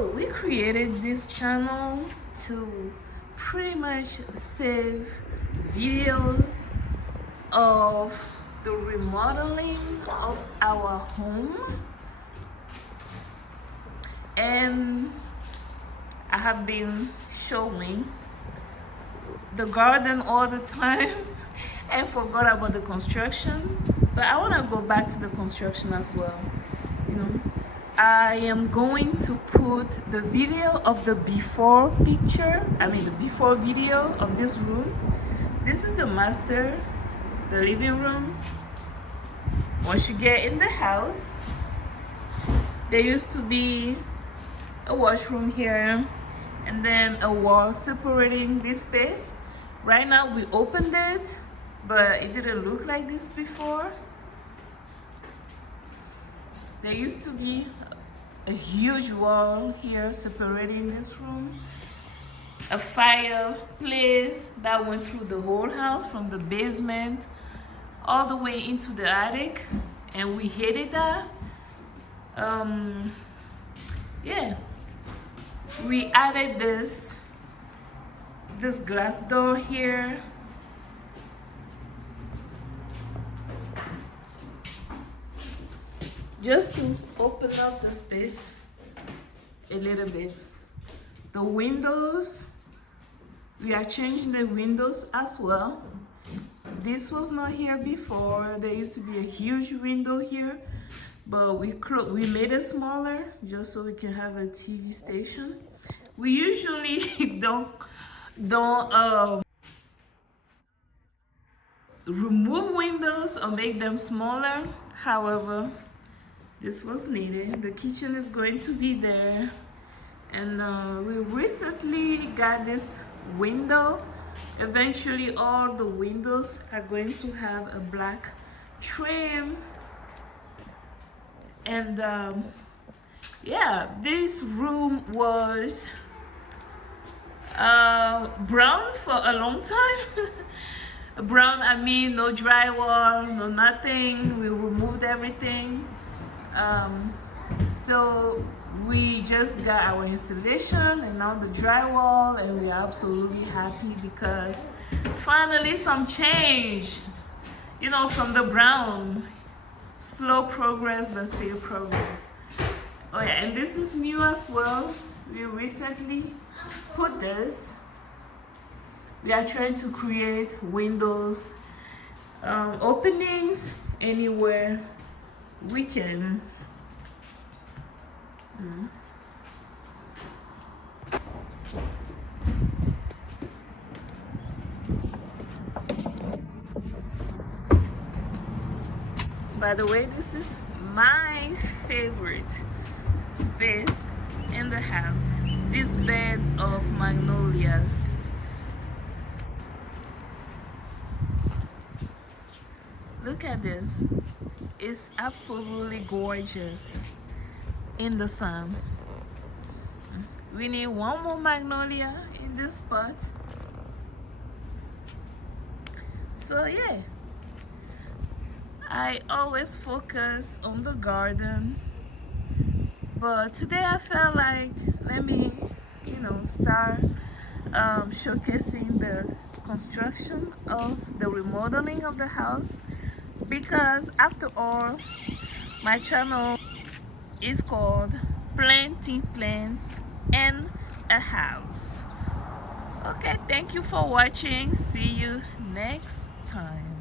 So we created this channel to pretty much save videos of the remodeling of our home, and I have been showing the garden all the time and forgot about the construction, but I want to go back to the construction as well. I am going to put the video of the before picture, the before video of this room. This is the master, the living room. Once you get in the house, there used to be a washroom here and then a wall separating this space. Right now we opened it, but it didn't look like this before. There used to be a huge wall here separating this room, a fireplace that went through the whole house from the basement all the way into the attic, and we hated that. Yeah, we added this glass door here. Just to open up the space a little bit. The windows, we are changing the windows as well. This was not here before. There used to be a huge window here, but we made it smaller just so we can have a TV station. We usually don't remove windows or make them smaller. However, this was needed. The kitchen is going to be there, and we recently got this window. Eventually all the windows are going to have a black trim, and yeah, this room was brown for a long time. Brown, no drywall, no nothing. We removed everything. So we just got our insulation and now the drywall, and we are absolutely happy because finally some change, from the brown. Slow progress, but still progress. Oh yeah, and this is new as well. We recently put this. We are trying to create windows, openings anywhere we can. By the way, this is my favorite space in the house. This bed of magnolias. Look at this. It's absolutely gorgeous in the sun. We need one more magnolia in this spot. So yeah, I always focus on the garden, but today I felt like let me start showcasing the construction of the remodeling of the house, because after all, my channel is called Planting Plants in a House. Okay, thank you for watching. See you next time.